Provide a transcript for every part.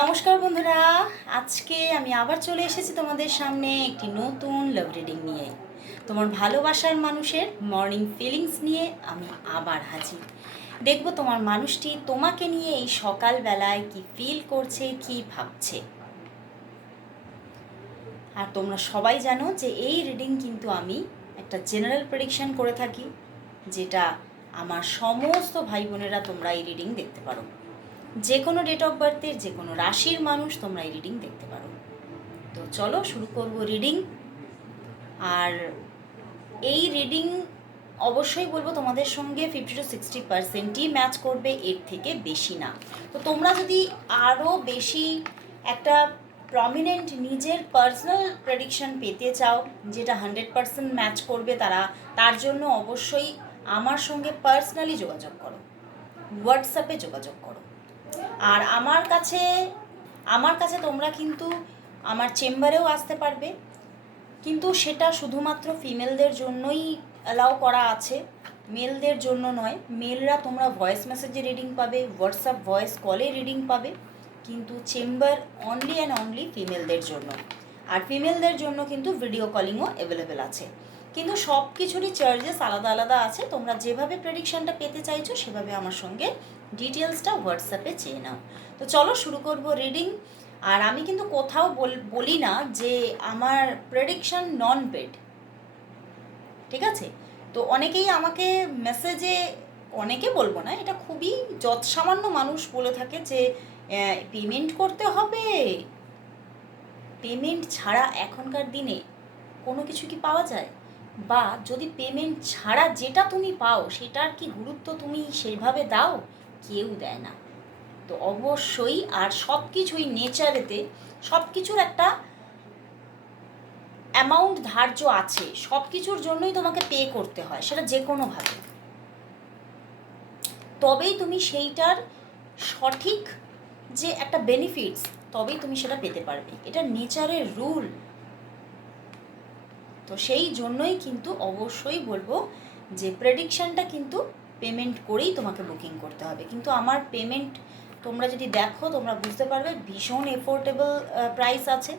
নমস্কার বন্ধুরা, আজকে আমি আবার চলে এসেছি তোমাদের সামনে একটি নতুন লাভ রিডিং নিয়ে। তোমার ভালোবাসার মানুষের মর্নিং ফিলিংস নিয়ে আমি আবার হাজির। দেখব তোমার মানুষটি তোমাকে নিয়ে এই সকালবেলায় কি ফিল করছে, কি ভাবছে। আর তোমরা সবাই জানো যে এই রিডিং কিন্তু আমি একটা জেনারেল প্রেডিকশন করে থাকি, যেটা আমার সমস্ত ভাই বোনেরা তোমরা এই রিডিং দেখতে পারো। যে কোনো ডেট অফ বার্থের যে কোনো রাশির মানুষ তোমরা এই রিডিং দেখতে পারো। তো চলো শুরু করব রিডিং। আর এই রিডিং অবশ্যই বলবো তোমাদের সঙ্গে 50-60%ই ম্যাচ করবে, এর থেকে বেশি না। তো তোমরা যদি আরও বেশি একটা প্রমিনেন্ট নিজের পার্সোনাল প্রেডিকশন পেতে চাও, যেটা 100% ম্যাচ করবে, তার জন্য অবশ্যই আমার সঙ্গে পার্সোনালি যোগাযোগ করো, হোয়াটসঅ্যাপে যোগাযোগ করো। আর আমার কাছে তোমরা কিন্তু আমার চেম্বারেও আসতে পারবে, কিন্তু সেটা শুধুমাত্র ফিমেলদের জন্যই অ্যালাউ করা আছে, মেলদের জন্য নয়। মেলরা তোমরা ভয়েস মেসেজে রিডিং পাবে, হোয়াটসঅ্যাপ ভয়েস কলে রিডিং পাবে, কিন্তু চেম্বার অনলি অ্যান্ড অনলি ফিমেলদের জন্য। আর ফিমেলদের জন্য কিন্তু ভিডিও কলিংও অ্যাভেলেবেল আছে, কিন্তু সব কিছুরই চার্জেস আলাদা আলাদা আছে। তোমরা যেভাবে প্রেডিকশানটা পেতে চাইছো সেভাবে আমার সঙ্গে ডিটেলসটা হোয়াটসঅ্যাপে চেয়ে নাও। তো চলো শুরু করব রিডিং। আর আমি কিন্তু কোথাও বলি না যে আমার প্রেডিকশান নন পেড, ঠিক আছে? তো অনেকেই আমাকে মেসেজে, অনেকে বলবো না, এটা খুবই যৎসামান্য মানুষ বলে থাকে যে পেমেন্ট করতে হবে। পেমেন্ট ছাড়া এখনকার দিনে কোনো কিছু কি পাওয়া যায়? বা যদি পেমেন্ট ছাড়া যেটা তুমি পাও সেটার কি গুরুত্ব তুমি সেভাবে দাও? কেউ দেয় না। তো অবশ্যই, আর সব কিছুই নেচারেতে সব কিছুর একটা অ্যামাউন্ট ধার্য আছে, সব কিছুর জন্যই তোমাকে পে করতে হয়, সেটা যে কোনোভাবে। তবেই তুমি সেইটার সঠিক যে একটা বেনিফিটস, তবেই তুমি সেটা পেতে পারবে। এটা নেচারের রুল। তো সেই জন্যই কিন্তু অবশ্যই বলবো যে প্রেডিকশানটা কিন্তু পেমেন্ট করেই তোমাকে বুকিং করতে হবে। কিন্তু আমার পেমেন্ট তোমরা যদি দেখো তোমরা বুঝতে পারবে ভীষণ এফোর্ডেবল প্রাইস আছে।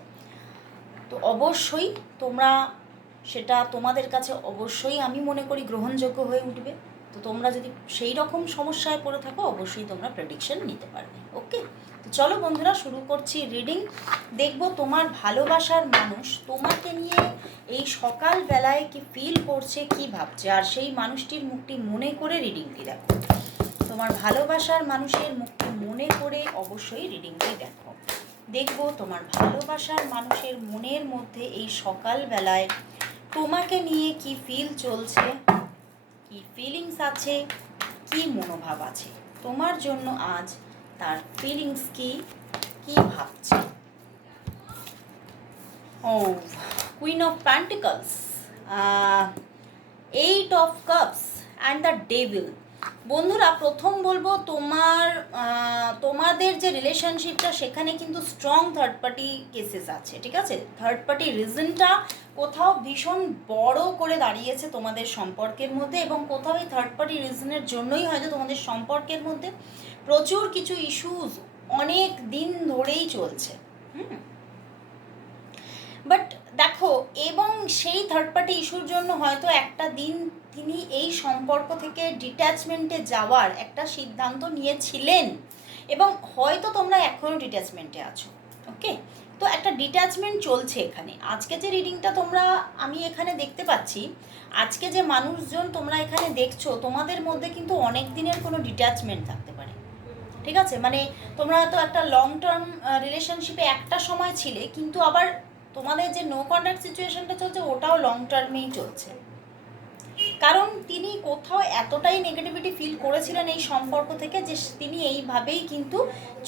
তো অবশ্যই তোমরা সেটা তোমাদের কাছে অবশ্যই আমি মনে করি গ্রহণযোগ্য হয়ে উঠবে। তো তোমরা যদি সেই রকম সমস্যায় পড়ে থাকো অবশ্যই তোমরা প্রেডিকশন নিতে পারবে। ওকে, তো চলো বন্ধুরা শুরু করছি রিডিং। দেখব তোমার ভালোবাসার মানুষ তোমাকে নিয়ে এই সকালবেলায় কি ফিল করছে, কি ভাবছে। আর সেই মানুষটির মুখটি মনে করে রিডিংটি দেখো। তোমার ভালোবাসার মানুষের মুখটি মনে করে অবশ্যই রিডিংটি দেখো। দেখব তোমার ভালোবাসার মানুষের মনের মধ্যে এই সকালবেলায় তোমাকে নিয়ে কি ফিল চলছে, কি ফিলিংস আছে, কি মনোভাব আছে তোমার জন্য আজ, তার ফিলিংস কি, কি ভাবছে। ও, queen of pentacles, 8 of cups and the devil. বন্ধুরা প্রথম বলবো তোমাদের যে রিলেশনশিপটা সেখানে কিন্তু স্ট্রং থার্ড পার্টি কেসেস আছে, ঠিক আছে? থার্ড পার্টি রিজনটা কোথাও ভীষণ বড় করে দাঁড়িয়েছে তোমাদের সম্পর্কের মধ্যে, এবং কোথাও এই থার্ড পার্টি রিজনের জন্যই হয়তো তোমাদের সম্পর্কের মধ্যে প্রচুর কিছু ইস্যুস অনেক দিন ধরেই চলছে। বাট দেখো, এবং সেই থার্ড পার্টি ইস্যুর জন্য হয়তো একটা দিন তিনি এই সম্পর্ক থেকে ডিট্যাচমেন্টে যাওয়ার একটা সিদ্ধান্ত নিয়েছিলেন, এবং হয়তো তোমরা এখনও ডিট্যাচমেন্টে আছো। ওকে, তো একটা ডিট্যাচমেন্ট চলছে এখানে। আজকে যে রিডিংটা আমি এখানে দেখতে পাচ্ছি, আজকে যে মানুষজন তোমরা এখানে দেখছো, তোমাদের মধ্যে কিন্তু অনেক দিনের কোনো ডিট্যাচমেন্ট থাকতে পারে, ঠিক আছে? মানে তোমরা হয়তো একটা লং টার্ম রিলেশনশিপে একটা সময় ছিলে, কিন্তু আবার তোমাদের যে নো কন্ট্যাক্ট সিচুয়েশনটা চলছে ওটাও লং টার্মেই চলছে। কারণ তিনি কোথাও এতটাই নেগেটিভিটি ফিল করেছিলেন এই সম্পর্ক থেকে যে তিনি এইভাবেই কিন্তু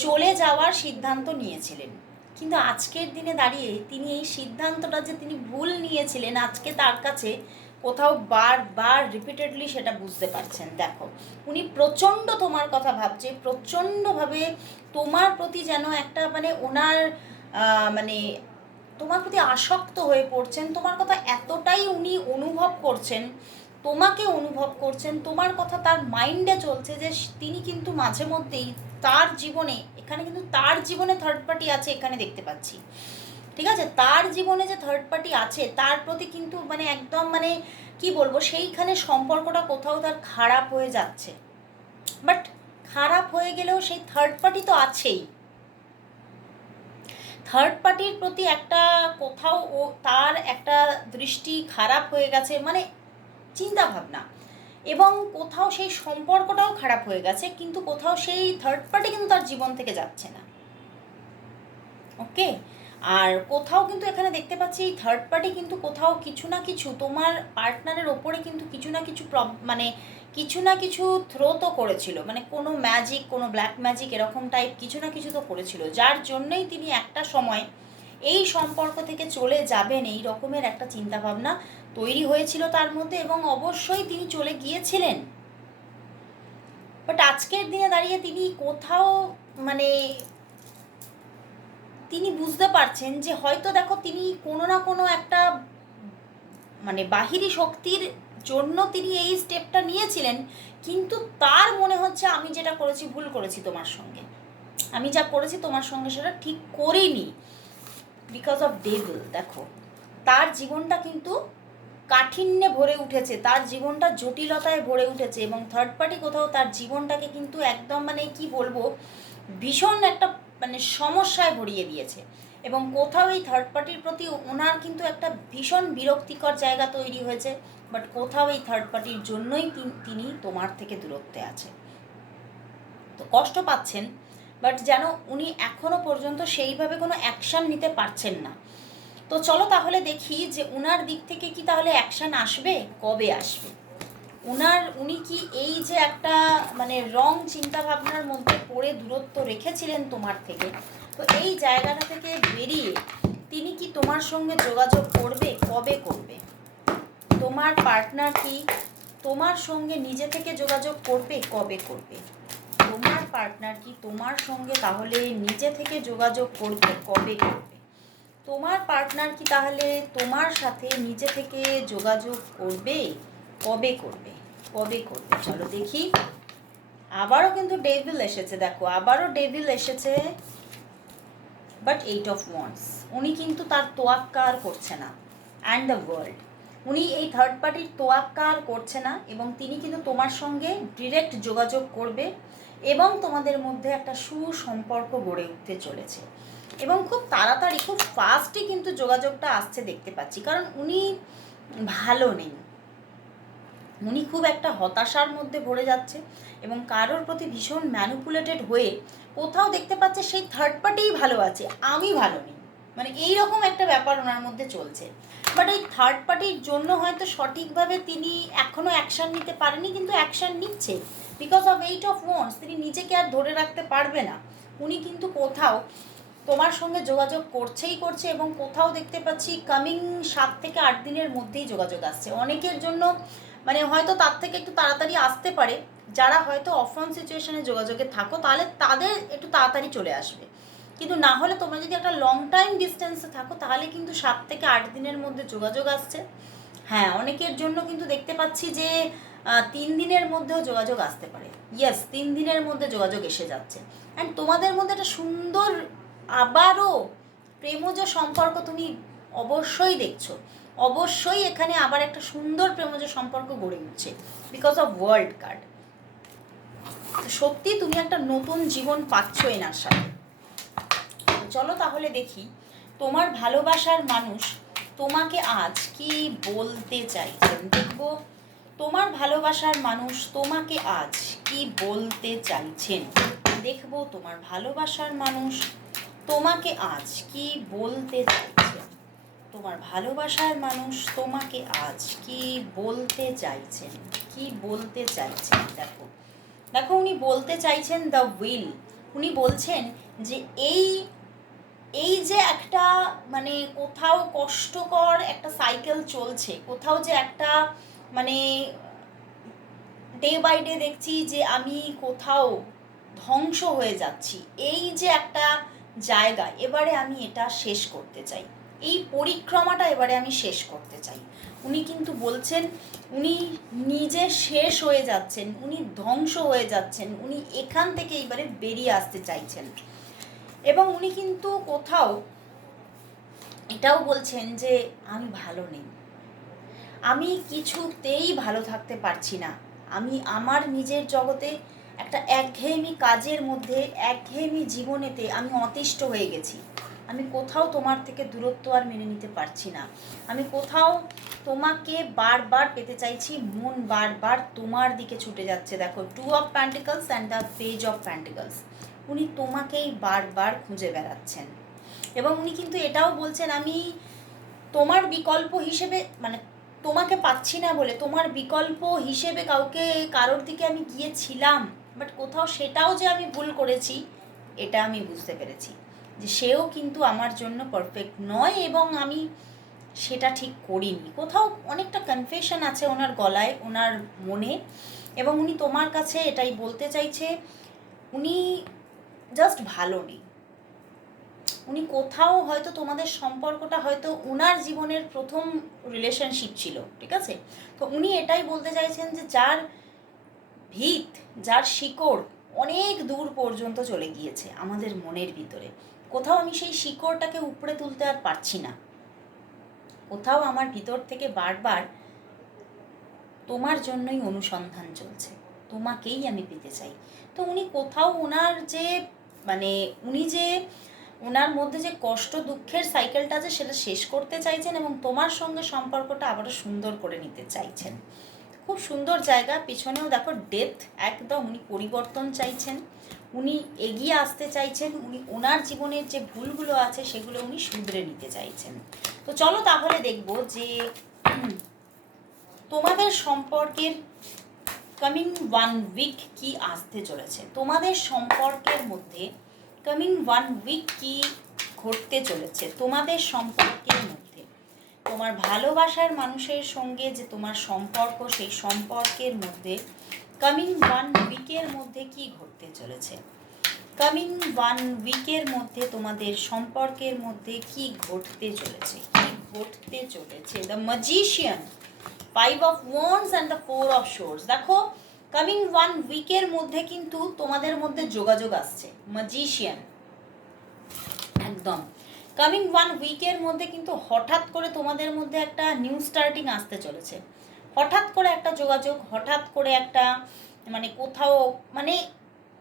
চলে যাওয়ার সিদ্ধান্ত নিয়েছিলেন। কিন্তু আজকের দিনে দাঁড়িয়ে তিনি এই সিদ্ধান্তটা যে তিনি ভুল নিয়েছিলেন, আজকে তার কাছে কোথাও বারবার রিপিটেডলি সেটা বুঝতে পারছেন। দেখো, উনি প্রচণ্ড তোমার কথা ভাবছে, প্রচণ্ডভাবে তোমার প্রতি যেন একটা ওনার মানে তোমার প্রতি আসক্ত হয়ে পড়ছেন। তোমার কথা এতটাই উনি অনুভব করছেন, তোমাকে অনুভব করছেন, তোমার কথা তার মাইন্ডে চলছে যে তিনি কিন্তু মাঝে মধ্যেই তার জীবনে এখানে কিন্তু তার জীবনে থার্ড পার্টি আছে এখানে দেখতে পাচ্ছি, ঠিক আছে? তার জীবনে যে থার্ড পার্টি আছে তার প্রতি কিন্তু মানে একদম মানে কি বলবো, সেইখানে সম্পর্কটা কোথাও তার খারাপ হয়ে যাচ্ছে। বাট খারাপ হয়ে গেলেও সেই থার্ড পার্টি তো আছেই। থার্ড পার্টির প্রতি একটা কোথাও ও তার একটা দৃষ্টি খারাপ হয়ে গেছে, মানে চিন্তা ভাবনা, এবং কোথাও সেই সম্পর্কটাও খারাপ হয়ে গেছে, কিন্তু কোথাও সেই থার্ড পার্টি কিন্তু তার জীবন থেকে যাচ্ছে না। ওকে, আর কোথাও কিন্তু এখানে দেখতে পাচ্ছি এই থার্ড পার্টি কিন্তু কোথাও কিছু না কিছু তোমার পার্টনারের ওপরে কিন্তু কিছু না কিছু মানে কিছু না কিছু থ্রো তো করেছিল, মানে কোনো ম্যাজিক, কোনো ব্ল্যাক ম্যাজিক এরকম টাইপ কিছু না কিছু তো করেছিল, যার জন্যই তিনি একটা সময় এই সম্পর্ক থেকে চলে যাবেন এই রকমের একটা চিন্তাভাবনা তৈরি হয়েছিল তার মধ্যে, এবং অবশ্যই তিনি চলে গিয়েছিলেন। বাট আজকের দিনে দাঁড়িয়ে তিনি কোথাও মানে তিনি বুঝতে পারছেন যে হয়তো দেখো তিনি কোনো না কোনো একটা মানে বাহিরি শক্তির জন্য তিনি এই স্টেপটা নিয়েছিলেন, কিন্তু তার মনে হচ্ছে আমি যেটা করেছি ভুল করেছি তোমার সঙ্গে, আমি যা করেছি তোমার সঙ্গে সেটা ঠিক করিনি, বিকজ অফ ডেভিল। দেখো তার জীবনটা কিন্তু কাঠিন্যে ভরে উঠেছে, তার জীবনটা জটিলতায় ভরে উঠেছে, এবং থার্ড পার্টি কোথাও তার জীবনটাকে কিন্তু একদম মানে কি বলবো ভীষণ একটা মানে সমস্যায় ভরিয়ে দিয়েছে, এবং কোথাও এই থার্ড পার্টির প্রতি ওনার কিন্তু একটা ভীষণ বিরক্তিকর জায়গা তৈরি হয়েছে। বাট কোথাও এই থার্ড পার্টির জন্যই তিনি তোমার থেকে দূরত্বে আছে, তো কষ্ট পাচ্ছেন, বাট যেন উনি এখনো পর্যন্ত সেইভাবে কোনো অ্যাকশান নিতে পারছেন না। তো চলো তাহলে দেখি যে উনার দিক থেকে কি তাহলে অ্যাকশান আসবে, কবে আসবে উনি কি এই যে একটা মানে রং চিন্তাভাবনার মধ্যে পড়ে দূরত্ব রেখেছিলেন তোমার থেকে, তো এই জায়গাটা থেকে বেরিয়ে তিনি কি তোমার সঙ্গে যোগাযোগ করবে, কবে করবে? তোমার পার্টনার কি তোমার সঙ্গে নিজে থেকে যোগাযোগ করবে, কবে করবে? তোমার পার্টনার কি তোমার সঙ্গে তাহলে নিজে থেকে যোগাযোগ করবে, কবে করবে? তোমার পার্টনার কি তাহলে তোমার সাথে নিজে থেকে যোগাযোগ করবে, কবে করবে, কবে করবে? চলো দেখি। আবারও কিন্তু ডেভিল এসেছে, দেখো আবারও ডেভিল এসেছে, বাট 8 অফ ওয়ান্ডস। উনি কিন্তু তার তোয়াক্কা আর করছে না, অ্যান্ড দ্য ওয়ার্ল্ড। উনি এই থার্ড পার্টির তোয়াক্কা আর করছে না, এবং তিনি কিন্তু তোমার সঙ্গে ডিরেক্ট যোগাযোগ করবে, এবং তোমাদের মধ্যে একটা সুসম্পর্ক গড়ে উঠতে চলেছে, এবং খুব তাড়াতাড়ি খুব ফাস্টই কিন্তু যোগাযোগটা আসছে দেখতে পাচ্ছি, কারণ উনি ভালো নেই, উনি খুব একটা হতাশার মধ্যে ভরে যাচ্ছে, এবং কারোর প্রতি ভীষণ ম্যানিপুলেটেড হয়ে কোথাও দেখতে পাচ্ছে সেই থার্ড পার্টিই ভালো আছে, আমি ভালো নেই, মানে এইরকম একটা ব্যাপার ওনার মধ্যে চলছে। বাট এই থার্ড পার্টির জন্য হয়তো সঠিকভাবে তিনি এখনও অ্যাকশান নিতে পারেনি, কিন্তু অ্যাকশান নিচ্ছে বিকজ অফ 8 অফ ওয়ান্ডস। তিনি নিজেকে আর ধরে রাখতে পারবে না, উনি কিন্তু কোথাও তোমার সঙ্গে যোগাযোগ করছেই করছে, এবং কোথাও দেখতে পাচ্ছি কামিং 7 থেকে 8 দিনের মধ্যেই যোগাযোগ আসছে। অনেকের জন্য মানে হয়তো তার থেকে একটু তাড়াতাড়ি আসতে পারে, যারা হয়তো অফন সিচুয়েশনে যোগাযোগে থাকো তাহলে তাদের একটু তাড়াতাড়ি চলে আসবে, কিন্তু না হলে তোমরা যদি একটা লং টাইম ডিস্টেন্সে থাকো তাহলে কিন্তু 7 থেকে 8 দিনের মধ্যে যোগাযোগ আসছে। হ্যাঁ, অনেকের জন্য কিন্তু দেখতে পাচ্ছি যে 3 দিনের মধ্যেও যোগাযোগ আসতে পারে। ইয়েস, 3 দিনের মধ্যে যোগাযোগ এসে যাচ্ছে, অ্যান্ড তোমাদের মধ্যে একটা সুন্দর আবারও প্রেমজ সম্পর্ক তুমি অবশ্যই দেখছো, অবশ্যই এখানে আবার একটা সুন্দর প্রেমজ সম্পর্ক গড়ে উঠছে বিকজ অফ ওয়ার্ল্ড কার্ড। সত্যি তুমি একটা নতুন জীবন পাচ্ছ এনার সাথে। চলো তাহলে দেখি তোমার ভালোবাসার মানুষ তোমাকে আজ কি বলতে চাইছেন, দেখবো তোমার ভালোবাসার মানুষ তোমাকে আজ কি বলতে চাইছেন, দেখবো তোমার ভালোবাসার মানুষ তোমাকে আজ কি বলতে চাইছেন, তোমার ভালোবাসার মানুষ তোমাকে আজ কি বলতে চাইছেন, কি বলতে চাইছেন। দেখো দেখো উনি বলতে চাইছেন দ্য উইল। উনি বলছেন যে এই যে একটা মানে কোথাও কষ্টকর একটা সাইকেল চলছে, কোথাও যে একটা মানে ডে বাই ডে দেখছি যে আমি কোথাও ধ্বংস হয়ে যাচ্ছি, এই যে একটা জায়গা, এবারে আমি এটা শেষ করতে চাই, এই পরিক্রমাটা এবারে আমি শেষ করতে চাই। উনি কিন্তু বলছেন উনি নিজে শেষ হয়ে যাচ্ছেন, উনি ধ্বংস হয়ে যাচ্ছেন, উনি এখান থেকে এবারে বেরিয়ে আসতে চাইছেন। এবং উনি কিন্তু কোথাও এটাও বলছেন যে আমি ভালো নেই, আমি কিছুতেই ভালো থাকতে পারছি না, আমি আমার নিজের জগতে একটা একঘেয়েমি কাজের মধ্যে, একঘেয়েমি জীবনেতে আমি অতিষ্ঠ হয়ে গেছি, আমি কোথাও তোমার থেকে দূরত্ব আর মেনে নিতে পারছি না, আমি কোথাও তোমাকে বারবার পেতে চাইছি, মন বারবার তোমার দিকে ছুটে যাচ্ছে। দেখো, 2 of pentacles and the page of pentacles, উনি তোমাকেই বারবার খুঁজে বেড়াচ্ছেন। এবং উনি কিন্তু এটাও বলছেন আমি তোমার বিকল্প হিসেবে, মানে তোমাকে পাচ্ছি না বলে তোমার বিকল্প হিসেবে কারোর দিকে আমি গিয়েছিলাম, বাট কোথাও সেটাও যে আমি ভুল করেছি এটা আমি বুঝতে পেরেছি, যে সেও কিন্তু আমার জন্য পারফেক্ট নয় এবং আমি সেটা ঠিক করিনি। কোথাও অনেকটা কনফেশন আছে ওনার গলায়, ওনার মনে, এবং উনি তোমার কাছে এটাই বলতে চাইছে উনি জাস্ট ভালো নেই। উনি কোথাও হয়তো তোমাদের সম্পর্কটা হয়তো ওনার জীবনের প্রথম রিলেশনশিপ ছিল, ঠিক আছে? তো উনি এটাই বলতে চাইছেন যে যার ভিত, যার শিকড় অনেক দূর পর্যন্ত চলে গিয়েছে আমাদের মনের ভিতরে, কোথাও আমি সেই শিকড়টাকে উপড়ে তুলতে আর পারছি না, কোথাও আমার ভিতর থেকে বারবার তোমার জন্যই অনুসন্ধান চলছে, তোমাকেই আমি পেতে চাই। তো উনি কোথাও ওনার যে, মানে উনি যে ওনার মধ্যে যে কষ্ট দুঃখের সাইকেলটা আছে সেটা শেষ করতে চাইছেন এবং তোমার সঙ্গে সম্পর্কটা আবারও সুন্দর করে নিতে চাইছেন। খুব সুন্দর জায়গা। পিছনেও দেখো ডেথ, একদম উনি পরিবর্তন চাইছেন, উনি এগিয়ে আসতে চাইছেন, উনি ওনার জীবনের যে ভুলগুলো আছে সেগুলো উনি শুধরে নিতে চাইছেন। তো চলো তাহলে দেখবো যে তোমাদের সম্পর্কের কামিং 1 উইক কি আসতে চলেছে, তোমাদের সম্পর্কের মধ্যে কামিং 1 উইক কি ঘটতে চলেছে তোমাদের সম্পর্কের মধ্যে, তোমার ভালোবাসার মানুষের সঙ্গে যে তোমার সম্পর্ক, সেই সম্পর্কের মধ্যে কামিং 1 উইকের মধ্যে কি ঘটতে চলেছে, কামিং 1 উইকের মধ্যে তোমাদের সম্পর্কের মধ্যে কি ঘটতে চলেছে, কি ঘটতে চলেছে। The magician, 5 of wands and the 4 of swords. দেখো, কামিং 1 উইকের মধ্যে কিন্তু তোমাদের মধ্যে যোগাযোগ আসছে, ম্যাজিশিয়ান, একদম কামিং 1 উইকের মধ্যে কিন্তু হঠাৎ করে তোমাদের মধ্যে একটা নিউ স্টার্টিং আসতে চলেছে, হঠাৎ করে একটা যোগাযোগ, হঠাৎ করে একটা, মানে কোথাও মানে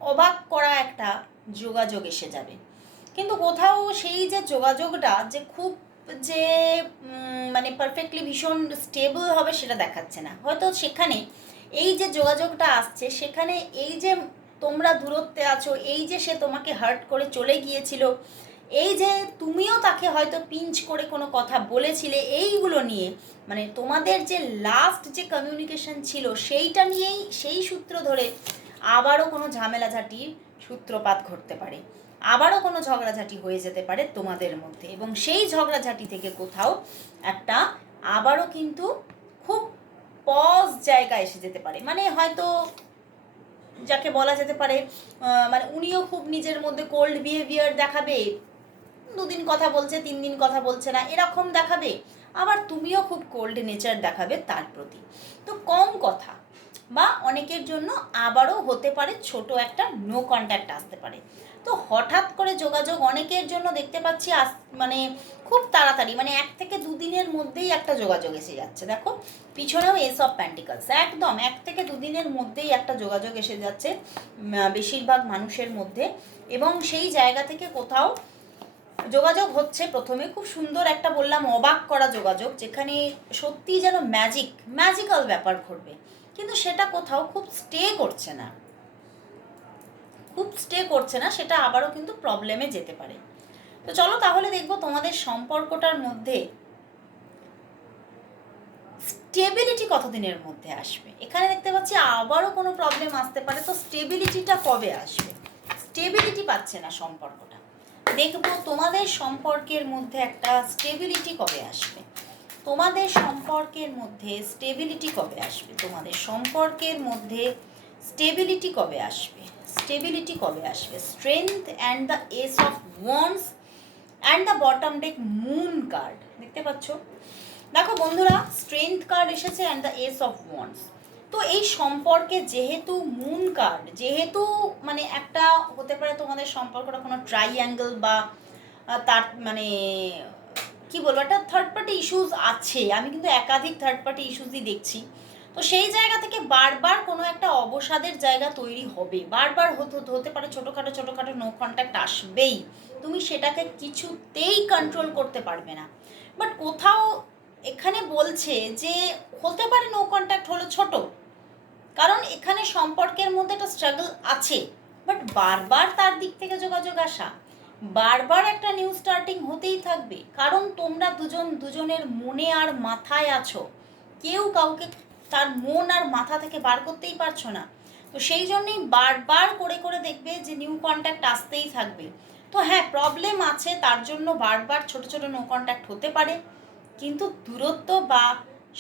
অবাক করা একটা যোগাযোগ এসে যাবে। কিন্তু কোথাও সেই যে যোগাযোগটা যে খুব যে মানে পারফেক্টলি ভীষণ স্টেবল হবে সেটা দেখাচ্ছে না, হয়তো সেখানে এই যে যোগাযোগটা আসছে সেখানে এই যে তোমরা দূরত্বে আছো, এই যে সে তোমাকে হার্ট করে চলে গিয়েছিল, এই যে তুমিও তাকে হয়তো পিঞ্চ করে কোনো কথা বলেছিলে, এইগুলো নিয়ে মানে তোমাদের যে লাস্ট যে কমিউনিকেশন ছিল সেইটা নিয়েই, সেই সূত্র ধরে আবারও কোনো ঝামেলাঝাটির সূত্রপাত ঘটতে পারে, আবারও কোনো ঝগড়াঝাটি হয়ে যেতে পারে তোমাদের মধ্যে, এবং সেই ঝগড়াঝাটি থেকে কোথাও একটা আবারও কিন্তু খুব পজ জায়গা এসে যেতে পারে, মানে হয়তো যাকে বলা যেতে পারে মানে উনিও খুব নিজের মধ্যে কোল্ড বিহেভিয়ার দেখাবে, 2 দিন কথা বলছে 3 দিন কথা বলছে না এরকম দেখাবে, আবার তুমিও খুব কোল্ড নেচার দেখাবে তার প্রতি। তো কম কথা, বা অনেকের জন্য আবারও হতে পারে ছোট একটা নো কন্ট্যাক্ট আসতে পারে। তো হঠাৎ করে যোগাযোগ অনেকের জন্য দেখতে পাচ্ছি মানে খুব তাড়াতাড়ি, মানে 1 থেকে 2 দিনের মধ্যেই একটা যোগাযোগ এসে যাচ্ছে। দেখো পিছনেও এস অফ প্যান্টিকলস, একদম 1 থেকে 2 দিনের মধ্যেই একটা যোগাযোগ এসে যাচ্ছে বেশিরভাগ মানুষের মধ্যে, এবং সেই জায়গা থেকে কোথাও যোগাযোগ হচ্ছে প্রথমে খুব সুন্দর একটা বললাম অবাক করা যোগাযোগ, যেখানে সত্যিই যেন ম্যাজিক্যাল ব্যাপার ঘটবে, কিন্তু সেটা কোথাও খুব স্টে করছে না, সেটা আবারও কিন্তু প্রবলেমে যেতে পারে। তো চলো তাহলে দেখবো তোমাদের সম্পর্কটার মধ্যে স্টেবিলিটি কতদিনের মধ্যে আসবে। এখানে দেখতে পাচ্ছি আবারও কোনো প্রবলেম আসতে পারে, তো স্টেবিলিটিটা কবে আসবে, স্টেবিলিটি পাচ্ছে না সম্পর্কটা, দেখবো তোমাদের সম্পর্কের মধ্যে একটা স্টেবিলিটি কবে আসবে, তোমাদের সম্পর্কের মধ্যে স্টেবিলিটি কবে আসবে, তোমাদের সম্পর্কের মধ্যে স্টেবিলিটি কবে আসবে, স্টেবিলিটি কবে আসবে। Strength and the S of wands and the bottom day moon card দেখতে পাচ্ছ। দেখো বন্ধুরা, স্ট্রেংথ কার্ড এসেছে and the S of wands, তো এই সম্পর্কে যেহেতু মুন কার্ড, যেহেতু মানে একটা হতে পারে তোমাদের সম্পর্কটা কোনো ট্রাইঅ্যাঙ্গেল বা তার মানে কি বলবো, একটা থার্ড পার্টি ইস্যুস আছে, আমি কিন্তু একাধিক থার্ড পার্টি ইস্যুসই দেখছি। তো সেই জায়গা থেকে বারবার কোনো একটা অবসাদের জায়গা তৈরি হবে, বারবার হতে পারে ছোটোখাটো নো কন্ট্যাক্ট আসবেই, তুমি সেটাকে কিছুতেই কন্ট্রোল করতে পারবে না। বাট কোথাও এখানে বলছে যে হতে পারে নো কন্ট্যাক্ট হলো ছোট, কারণ এখানে সম্পর্কের মধ্যে একটা স্ট্রাগল আছে, বাট বারবার তার দিক থেকে যোগাযোগ আসা, বারবার একটা নিউ স্টার্টিং হতেই থাকবে, কারণ তোমরা দুজনের মনে আর মাথায় আছো, কেউ কাউকে তার মন আর মাথা থেকে বার করতেই পারছো না। তো সেই জন্যই বারবার করে দেখবে যে নিউ কন্ট্যাক্ট আসতেই থাকবে। তো হ্যাঁ, প্রবলেম আছে, তার জন্য বারবার ছোট নো কন্ট্যাক্ট হতে পারে, কিন্তু দূরত্ব বা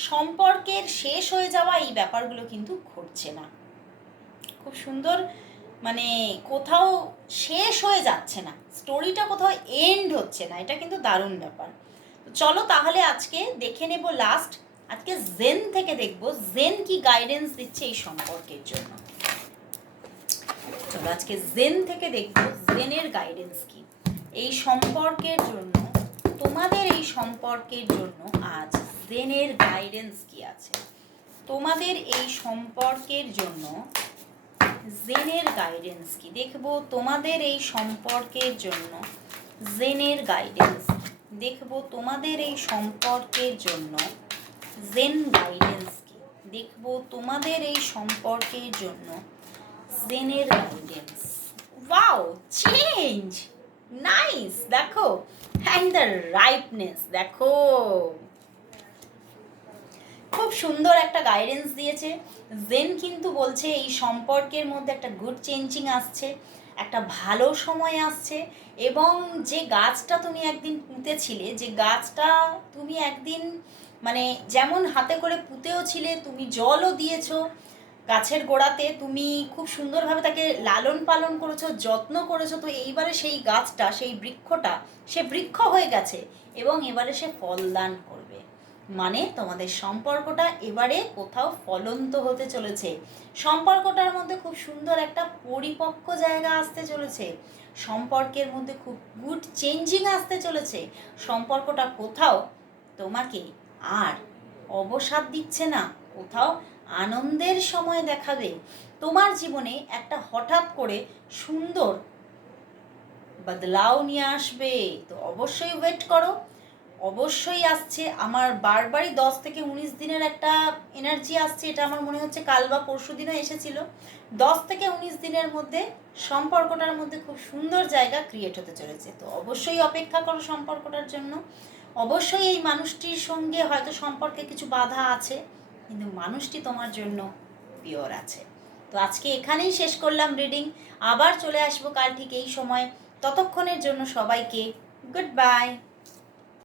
সম্পর্কের শেষ হয়ে যাওয়া এই ব্যাপারগুলো কিন্তু ঘটছে না। খুব সুন্দর, মানে কোথাও শেষ হয়ে যাচ্ছে না, স্টোরিটা কোথাও এন্ড হচ্ছে না, এটা কিন্তু দারুণ ব্যাপার। তো চলো তাহলে আজকে দেখে নেব লাস্ট, আজকে জেন থেকে দেখব জেন কি গাইডেন্স দিচ্ছে এই সম্পর্কের জন্য। চলো আজকে জেন থেকে দেখব জেনের গাইডেন্স কি এই সম্পর্কের জন্য, তোমাদের এই সম্পর্কের জন্য আজ জেনের গাইডেন্স কি আছে, তোমাদের এই সম্পর্কের জন্য জেনের গাইডেন্স কি দেখবো, তোমাদের এই সম্পর্কের জন্য জেনের গাইডেন্স দেখবো, তোমাদের এই সম্পর্কের জন্য জেন গাইডেন্স কি দেখবো, তোমাদের এই সম্পর্কের জন্য জেনের গাইডেন্স। ওয়াও, চেঞ্জ, নাইস, দেখো অ্যান্ড দ্য রাইটনেস, দেখো খুব সুন্দর একটা গাইডেন্স দিয়েছে জেন, কিন্তু বলছে এই সম্পর্কের মধ্যে একটা গুড চেঞ্জিং আসছে, একটা ভালো সময় আসছে, এবং যে গাছটা তুমি একদিন পুঁতেছিলে, যে গাছটা তুমি একদিন মানে যেমন হাতে করে পুঁতেও ছিলে, তুমি জলও দিয়েছো গাছের গোড়াতে, তুমি খুব সুন্দরভাবে তাকে লালন পালন করেছো, যত্ন করেছো, তো এইবারে সেই গাছটা, সেই বৃক্ষটা, সে বৃক্ষ হয়ে গেছে এবং এবারে সে ফলদান করবে, মানে তোমাদের সম্পর্কটা এবারে কোথাও ফলন্ত হতে চলেছে, সম্পর্কটার মধ্যে খুব সুন্দর একটা পরিপক্ক জায়গা আসতে চলেছে, সম্পর্কের মধ্যে খুব গুড চেঞ্জিং আসতে চলেছে, সম্পর্কটা কোথাও তোমাকে আর অবসাদ দিচ্ছে না, কোথাও আনন্দের সময় দেখাবে, তোমার জীবনে একটা হঠাৎ করে সুন্দর বদলাও নিয়ে আসবে। তো অবশ্যই ওয়েট করো, অবশ্যই আসছে, আমার বারবারই 10 থেকে 19 দিনের একটা এনার্জি আসছে, এটা আমার মনে হচ্ছে কাল বা পরশু দিনও এসেছিল। 10 থেকে 19 দিনের মধ্যে সম্পর্কটার মধ্যে খুব সুন্দর জায়গা ক্রিয়েট হতে চলেছে। তো অবশ্যই অপেক্ষা করো সম্পর্কটার জন্য, অবশ্যই এই মানুষটির সঙ্গে হয়তো সম্পর্কে কিছু বাধা আছে, কিন্তু মানুষটি তোমার জন্য পিওর আছে। তো আজকে এখানেই শেষ করলাম রিডিং, আবার চলে আসবো কাল ঠিক এই সময়, ততক্ষণের জন্য সবাইকে গুড বাই।